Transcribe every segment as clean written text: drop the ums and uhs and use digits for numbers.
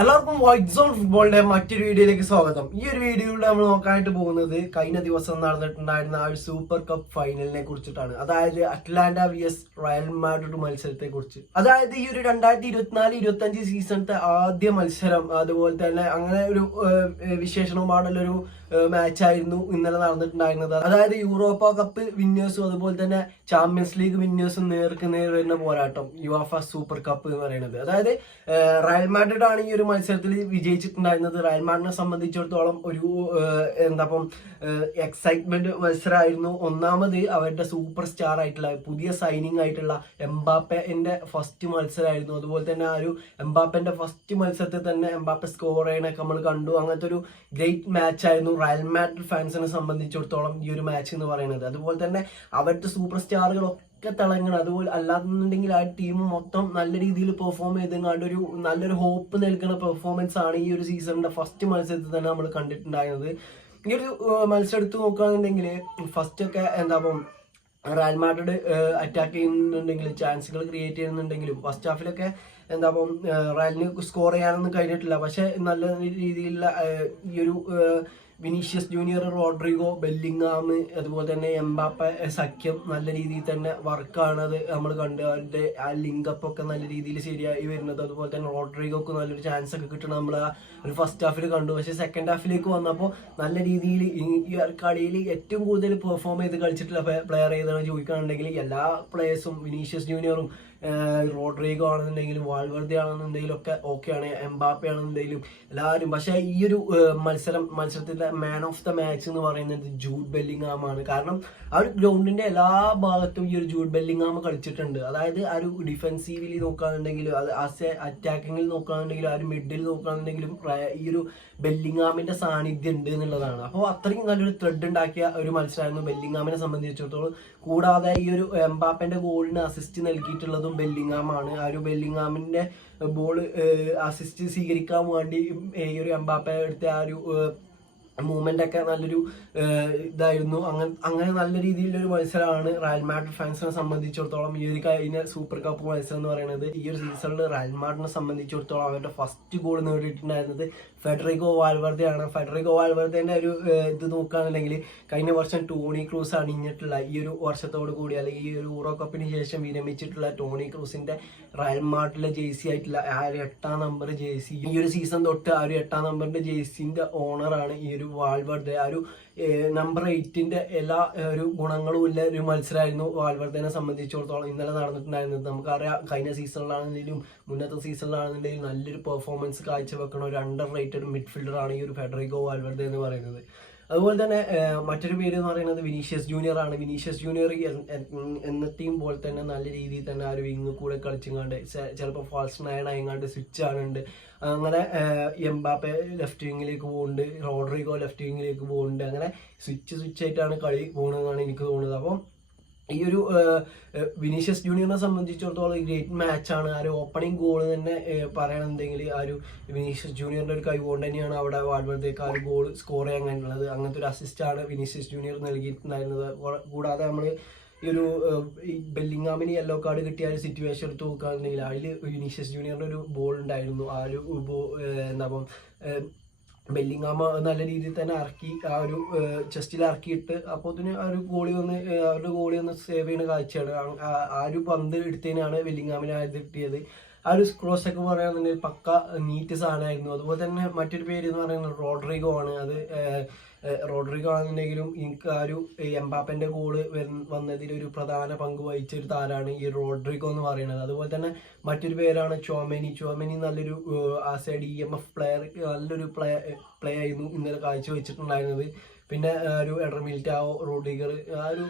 എല്ലാവർക്കും white zone ഫുട്ബോളിന്റെ മറ്റൊരു വീഡിയോയിലേക്ക് സ്വാഗതം. ഈ ഒരു വീഡിയോയിൽ നമ്മൾ നോക്കാനായിട്ട് പോകുന്നത് കഴിഞ്ഞ ദിവസം നടന്നിട്ടുണ്ടായിരുന്ന ആ ഒരു സൂപ്പർ കപ്പ് ഫൈനലിനെ കുറിച്ചിട്ടാണ്. അതായത് അറ്റ്ലാന്റ vs റയൽ മാഡ്രിഡ് മത്സരത്തെ കുറിച്ച്. അതായത് ഈ ഒരു 2024-25 സീസണത്തെ ആദ്യ മത്സരം, അതുപോലെ തന്നെ അങ്ങനെ ഒരു വിശേഷണമാണല്ലൊരു മാച്ചായിരുന്നു ഇന്നലെ നടന്നിട്ടുണ്ടായിരുന്നത്. അതായത് യൂറോപ്പ കപ്പ് വിന്നേഴ്സും അതുപോലെ തന്നെ ചാമ്പ്യൻസ് ലീഗ് വിന്നേഴ്സും നേർക്ക് നേർ വരുന്ന പോരാട്ടം, യുവേഫ സൂപ്പർ കപ്പ് എന്ന് പറയുന്നത്. അതായത് റയൽ മാഡ്രിഡ് ആണ് ഈ ഒരു മത്സരത്തിൽ വിജയിച്ചിട്ടുണ്ടായിരുന്നത്. റയൽ മാഡ്രിഡിനെ സംബന്ധിച്ചിടത്തോളം ഒരു എക്സൈറ്റ്മെന്റ് മത്സരമായിരുന്നു. ഒന്നാമത് അവരുടെ സൂപ്പർ സ്റ്റാർ ആയിട്ടുള്ള പുതിയ സൈനിങ് ആയിട്ടുള്ള എംബാപ്പന്റെ ഫസ്റ്റ് മത്സരമായിരുന്നു. അതുപോലെ തന്നെ ആ ഒരു എംബാപ്പന്റെ ഫസ്റ്റ് മത്സരത്തിൽ തന്നെ എംബാപ്പ സ്കോർ ചെയ്യണൊക്കെ നമ്മൾ കണ്ടു. അങ്ങനത്തെ ഒരു ഗ്രേറ്റ് മാച്ച് ആയിരുന്നു റയൽ മാഡ്രിഡ് ഫാൻസിനെ സംബന്ധിച്ചിടത്തോളം ഈ ഒരു മാച്ച് എന്ന് പറയുന്നത്. അതുപോലെ തന്നെ അവരുടെ സൂപ്പർ സ്റ്റാറുകളൊക്കെ തിളങ്ങണം. അതുപോലെ അല്ലാന്നുണ്ടെങ്കിൽ ആ ടീം മൊത്തം നല്ല രീതിയിൽ പെർഫോം ചെയ്തെങ്ങാണ്ട് ഒരു നല്ലൊരു ഹോപ്പ് നൽകുന്ന പെർഫോമൻസ് ആണ് ഈ ഒരു സീസണിന്റെ ഫസ്റ്റ് മത്സരത്തിൽ തന്നെ നമ്മൾ കണ്ടിട്ടുണ്ടായിരുന്നത്. ഈ ഒരു മത്സരം എടുത്ത് നോക്കുകയാണെന്നുണ്ടെങ്കിൽ ഫസ്റ്റ് ഒക്കെ റയൽ മാഡ്രിഡ് അറ്റാക്ക് ചെയ്യുന്നുണ്ടെങ്കിൽ, ചാൻസുകൾ ക്രിയേറ്റ് ചെയ്യുന്നുണ്ടെങ്കിലും ഫസ്റ്റ് ഹാഫിലൊക്കെ റയലിന് സ്കോർ ചെയ്യാനൊന്നും കഴിഞ്ഞിട്ടില്ല. പക്ഷെ നല്ല രീതിയിലുള്ള ഈ ഒരു വിനീഷ്യസ് ജൂനിയർ, റോഡ്രിഗോ, ബെല്ലിംഗാം, അതുപോലെ തന്നെ എംബാപ്പ സഖ്യം നല്ല രീതിയിൽ തന്നെ വർക്കാണ്. അത് നമ്മൾ കണ്ട് അവരുടെ ആ ലിങ്കപ്പ് ഒക്കെ നല്ല രീതിയിൽ ശരിയായി വരുന്നത്. അതുപോലെ തന്നെ റോഡ്രിഗോക്ക് നല്ലൊരു ചാൻസ് ഒക്കെ കിട്ടണം നമ്മൾ ആ ഒരു ഫസ്റ്റ് ഹാഫിൽ കണ്ടു. പക്ഷെ സെക്കൻഡ് ഹാഫിലേക്ക് വന്നപ്പോൾ നല്ല രീതിയിൽ ഈ കളിയിൽ ഏറ്റവും കൂടുതൽ പെർഫോം ചെയ്ത് കളിച്ചിട്ടുള്ള പ്ലെയർ ഏതാണ് ചോദിക്കുകയാണെന്നുണ്ടെങ്കിൽ എല്ലാ പ്ലേയേഴ്സും, വിനീഷ്യസ് ജൂനിയറും റോഡ്രിഗോ ആണെന്നുണ്ടെങ്കിലും വാൽവർദെ ആണെന്നുണ്ടെങ്കിലും ഒക്കെ ഓക്കെയാണ്, എംബാപ്പ ആണെന്നുണ്ടെങ്കിലും എല്ലാവരും. പക്ഷേ ഈ ഒരു മത്സരത്തിന്റെ മാൻ ഓഫ് ദ മാച്ച് എന്ന് പറയുന്നത് ജൂഡ് ബെല്ലിംഗാം ആണ്. കാരണം ആ ഒരു ഗ്രൗണ്ടിന്റെ എല്ലാ ഭാഗത്തും ഈ ഒരു ജൂഡ് ബെല്ലിംഗാം കളിച്ചിട്ടുണ്ട്. അതായത് ആ ഒരു ഡിഫെൻസീവിലി നോക്കുകയാണെന്നുണ്ടെങ്കിലും, അത് ആസ് എ അറ്റാക്കിങ്ങിൽ നോക്കുകയാണെന്നുണ്ടെങ്കിലും, ആ ഒരു മിഡിൽ നോക്കുകയാണെന്നുണ്ടെങ്കിലും ഈ ഒരു ബെല്ലിംഗാമിന്റെ സാന്നിധ്യം ഉണ്ട് എന്നുള്ളതാണ്. അപ്പോൾ അത്രയും നല്ലൊരു ത്രെഡ് ഉണ്ടാക്കിയ ഒരു മത്സരമായിരുന്നു ബെല്ലിംഗാമിനെ സംബന്ധിച്ചിടത്തോളം. കൂടാതെ ഈ ഒരു എംബാപ്പന്റെ ഗോളിന് അസിസ്റ്റ് നൽകിയിട്ടുള്ളതും ബെല്ലിംഗാമാണ്. ആ ഒരു ബെല്ലിംഗാമിന്റെ ബോൾ അസിസ്റ്റ് സ്വീകരിക്കാൻ വേണ്ടി ഈ ഒരു എംബാപ്പ എടുത്ത ആ ഒരു മൂവ്മെന്റ് ഒക്കെ നല്ലൊരു ഇതായിരുന്നു. അങ്ങനെ നല്ല രീതിയിലൊരു മത്സരമാണ് റയൽ മാഡ്രിഡ് ഫാൻസിനെ സംബന്ധിച്ചിടത്തോളം ഈ ഒരു കഴിഞ്ഞ സൂപ്പർ കപ്പ് മത്സരം എന്ന് പറയുന്നത്. ഈ ഒരു സീസണിൽ റയൽ മാഡ്രിഡിനെ സംബന്ധിച്ചിടത്തോളം അവരുടെ ഫസ്റ്റ് ഗോൾ നേടിയിട്ടുണ്ടായിരുന്നത് ഫെഡറിഗോ വാൽവർദെ ആണ്. ഫെഡറിഗോ വാൽവർദേന്റെ ഒരു ഇത് നോക്കുകയാണെന്നുണ്ടെങ്കിൽ കഴിഞ്ഞ വർഷം ടോണി ക്രൂസ് അണിഞ്ഞിട്ടുള്ള ഈ ഒരു വർഷത്തോട് കൂടി, അല്ലെങ്കിൽ ഈ ഒരു യൂറോ കപ്പിന് ശേഷം വിരമിച്ചിട്ടുള്ള ടോണി ക്രൂസിന്റെ റയൽ മാഡ്രിഡിലെ ജേഴ്സി ആയിട്ടുള്ള ആ ഒരു 8ാം നമ്പർ ജേഴ്സി, ഈ ഒരു സീസൺ തൊട്ട് ആ ഒരു 8ാം നമ്പറിന്റെ ജേഴ്സിന്റെ ഓണറാണ് ഈ ഒരു വാൽവർദെ. ആ ഒരു നമ്പർ 8ന്റെ എല്ലാ ഒരു ഗുണങ്ങളും ഉള്ള ഒരു മത്സരമായിരുന്നു വാൽവർദേനെ സംബന്ധിച്ചിടത്തോളം ഇന്നലെ നടന്നിട്ടുണ്ടായിരുന്നത്. നമുക്കറിയാം കഴിഞ്ഞ സീസണിലാണെന്നുണ്ടെങ്കിലും മുന്നത്തെ സീസണിലാണെന്നുണ്ടെങ്കിലും നല്ലൊരു പെർഫോമൻസ് കാഴ്ചവെക്കുന്ന ഒരു അണ്ടർ റേറ്റഡ് മിഡ്ഫീൽഡർ ആണ് ഈ ഒരു ഫെഡറിഗോ വാൽവർദെ എന്ന് പറയുന്നത്. അതുപോലെ തന്നെ മറ്റൊരു പേര് എന്ന് പറയുന്നത് വിനീഷ്യസ് ജൂനിയർ ആണ്. വിനീഷ്യസ് ജൂനിയർ എന്നത്തെയും പോലെ തന്നെ നല്ല രീതിയിൽ തന്നെ ആ ഒരു വിങ് കൂടെ കളിച്ചങ്ങാണ്ട് ചിലപ്പോൾ ഫാൾസ് 9 ആയിങ്ങാണ്ട് സ്വിച്ച് ആണുണ്ട്. അങ്ങനെ എംബാപ്പെ ലെഫ്റ്റ് വിങ്ങിലേക്ക് പോകുന്നുണ്ട്, റോഡ്രിഗോ ലെഫ്റ്റ് വിങ്ങിലേക്ക് പോകുന്നുണ്ട്. അങ്ങനെ സ്വിച്ച് ആയിട്ടാണ് കളി പോകുന്നതെന്നാണ് എനിക്ക് തോന്നുന്നത്. അപ്പം ഈ ഒരു വിനീഷ്യസ് ജൂനിയറിനെ സംബന്ധിച്ചിടത്തോളം ഗ്രേറ്റ് മാച്ചാണ്. ആ ഒരു ഓപ്പണിംഗ് ഗോൾ തന്നെ പറയണമെന്നുണ്ടെങ്കിൽ ആ ഒരു വിനീഷ്യസ് ജൂനിയറിന്റെ ഒരു കഴിവുകൊണ്ട് തന്നെയാണ് അവിടെ വാൽവർദേക്ക് ആ ഒരു ഗോൾ സ്കോർ ചെയ്യാൻ കഴിഞ്ഞുള്ളത്. അങ്ങനത്തെ ഒരു അസിസ്റ്റാണ് വിനീഷ്യസ് ജൂനിയർ നൽകിയിട്ടുണ്ടായിരുന്നത്. കൂടാതെ നമ്മൾ ഈ ഒരു ബെല്ലിംഗാമിന് യെല്ലോ കാർഡ് കിട്ടിയ ഒരു സിറ്റുവേഷൻ എടുത്ത് നോക്കുകയാണെന്നുണ്ടെങ്കിൽ അതിൽ വിനീഷ്യസ് ജൂനിയറിന്റെ ഒരു ബോൾ ഉണ്ടായിരുന്നു. ആ ഒരു ബെല്ലിംഗാമ നല്ല രീതിയിൽ തന്നെ ഇറക്കി ആ ഒരു ചെസ്റ്റിൽ ഇറക്കിയിട്ട് അപ്പോൾ തന്നെ ആ ഒരു അവരുടെ ഗോളി ഒന്ന് സേവ് ചെയ്യുന്ന കാഴ്ചയാണ്. ആ ഒരു പന്ത് എടുത്തതിനാണ് ബെല്ലിംഗാമിന് അത് കിട്ടിയത്. ആ ഒരു ക്രോസ് ഒക്കെ പറയുകയാണെന്നുണ്ടെങ്കിൽ പക്ക നീറ്റ് സാധനമായിരുന്നു. അതുപോലെ തന്നെ മറ്റൊരു പേര് എന്ന് പറയുന്നത് റോഡ്രിഗോ ആണ്. അത് റോഡ്രിഗോ ആണെന്നുണ്ടെങ്കിലും എനിക്ക് ആ ഒരു എംബാപ്പന്റെ ഗോള് വന്നതിൽ ഒരു പ്രധാന പങ്ക് വഹിച്ച ഒരു താരമാണ് ഈ റോഡ്രിഗോ എന്ന് പറയുന്നത്. അതുപോലെ തന്നെ മറ്റൊരു പേരാണ് ചുവമെനി നല്ലൊരു ആസ് എ DMF പ്ലെയർ, നല്ലൊരു പ്ലേ ആയിരുന്നു ഇന്നലെ കാഴ്ചവെച്ചിട്ടുണ്ടായിരുന്നത്. പിന്നെ ഒരു എഡർ മിലിറ്റാവോ, റോഡ്രിഗർ ആ ഒരു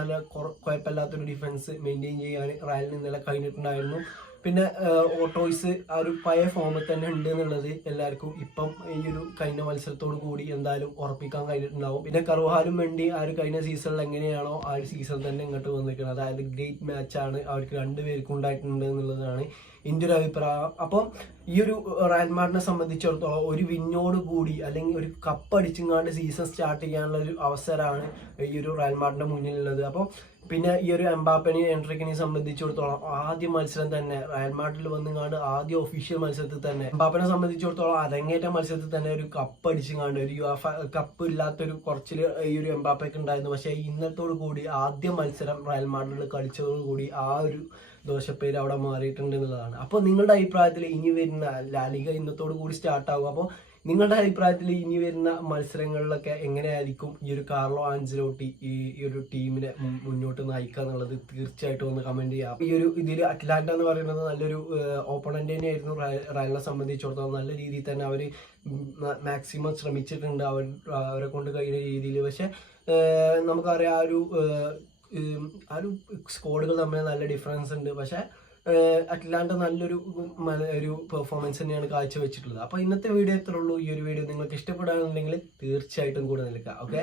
നല്ല കുഴപ്പമില്ലാത്തൊരു ഡിഫൻസ് മെയിൻറ്റെയിൻ ചെയ്യാൻ റയലിന് ഇന്നലെ കഴിഞ്ഞിട്ടുണ്ടായിരുന്നു. പിന്നെ ഓട്ടോയ്സ് ആ ഒരു പഴയ ഫോമിൽ തന്നെ ഉണ്ട് എന്നുള്ളത് എല്ലാവർക്കും ഇപ്പം ഈ ഒരു കഴിഞ്ഞ മത്സരത്തോടു കൂടി എന്തായാലും ഉറപ്പിക്കാൻ കഴിഞ്ഞിട്ടുണ്ടാവും. പിന്നെ കർവാലും വേണ്ടി ആ ഒരു കഴിഞ്ഞ സീസണിൽ എങ്ങനെയാണോ ആ ഒരു സീസൺ തന്നെ ഇങ്ങോട്ട് വന്നിരിക്കുന്നത്. അതായത് ഗ്രേറ്റ് മാച്ചാണ് അവർക്ക് രണ്ടുപേർക്കും ഉണ്ടായിട്ടുണ്ട് എന്നുള്ളതാണ് എൻ്റെ ഒരു അഭിപ്രായം. അപ്പം ഈ ഒരു റയൽ മാഡ്രിഡിനെ സംബന്ധിച്ചിടത്തോളം ഒരു വിന്നോട് കൂടി അല്ലെങ്കിൽ ഒരു കപ്പ് അടിച്ചിങ്ങാണ്ട് സീസൺ സ്റ്റാർട്ട് ചെയ്യാനുള്ള ഒരു അവസരമാണ് ഈ ഒരു റയൽ മാഡ്രിഡിന്റെ മുന്നിലുള്ളത്. അപ്പം പിന്നെ ഈ ഒരു എംബാപ്പനെയും എൻട്രിക്കിനെയും സംബന്ധിച്ചിടത്തോളം ആദ്യ മത്സരം തന്നെ റയൽ മാഡ്രിഡിൽ വന്നുകാണ്ട് ആദ്യ ഒഫീഷ്യൽ മത്സരത്തിൽ തന്നെ എംബാപ്പനെ സംബന്ധിച്ചിടത്തോളം അരങ്ങേറ്റ മത്സരത്തിൽ തന്നെ ഒരു കപ്പ് അടിച്ചുകാണ്ട് ഒരു യുഎഫ കപ്പ് ഇല്ലാത്തൊരു കുറച്ചിൽ ഈ ഒരു എംബാപ്പയ്ക്ക് ഉണ്ടായിരുന്നു. പക്ഷേ ഇന്നത്തോടു കൂടി ആദ്യ മത്സരം റയൽ മാഡ്രിഡിൽ കളിച്ചതോടുകൂടി ആ ഒരു ദോഷപ്പേര് അവിടെ മാറിയിട്ടുണ്ട് എന്നുള്ളതാണ്. അപ്പോൾ നിങ്ങളുടെ അഭിപ്രായത്തിൽ ഇനി വരുന്ന ലാലിഗ ഇന്നത്തോടു കൂടി സ്റ്റാർട്ടാകും. അപ്പോൾ നിങ്ങളുടെ അഭിപ്രായത്തിൽ ഇനി വരുന്ന മത്സരങ്ങളിലൊക്കെ എങ്ങനെയായിരിക്കും ഈ ഒരു കാർലോ ആഞ്ചലോട്ടി ഈ ഒരു ടീമിനെ മുന്നോട്ട് നയിക്കുക എന്നുള്ളത് തീർച്ചയായിട്ടും ഒന്ന് കമന്റ് ചെയ്യാം. ഈ ഒരു ഇതിൽ അറ്റ്ലാന്റ എന്ന് പറയുന്നത് നല്ലൊരു ഓപ്പണന്റ് തന്നെയായിരുന്നു. റയലിനെ സംബന്ധിച്ചിടത്തോളം നല്ല രീതിയിൽ തന്നെ അവർ മാക്സിമം ശ്രമിച്ചിട്ടുണ്ട് അവരെ കൊണ്ട് കഴിയുന്ന രീതിയിൽ. പക്ഷെ നമുക്കറിയാം ആ ഒരു സ്ക്വാഡുകൾ തമ്മിൽ നല്ല ഡിഫറൻസ് ഉണ്ട്. പക്ഷെ അറ്റ്ലാന്റ നല്ലൊരു പെർഫോമൻസ് തന്നെയാണ് കാഴ്ചവെച്ചിട്ടുള്ളത്. അപ്പോൾ ഇന്നത്തെ വീഡിയോ എത്ര ഉള്ളൂ. ഈ ഒരു വീഡിയോ നിങ്ങൾക്ക് ഇഷ്ടപ്പെടുകയാണെന്നുണ്ടെങ്കിൽ തീർച്ചയായിട്ടും കൂടെ നിൽക്കുക. ഓക്കെ.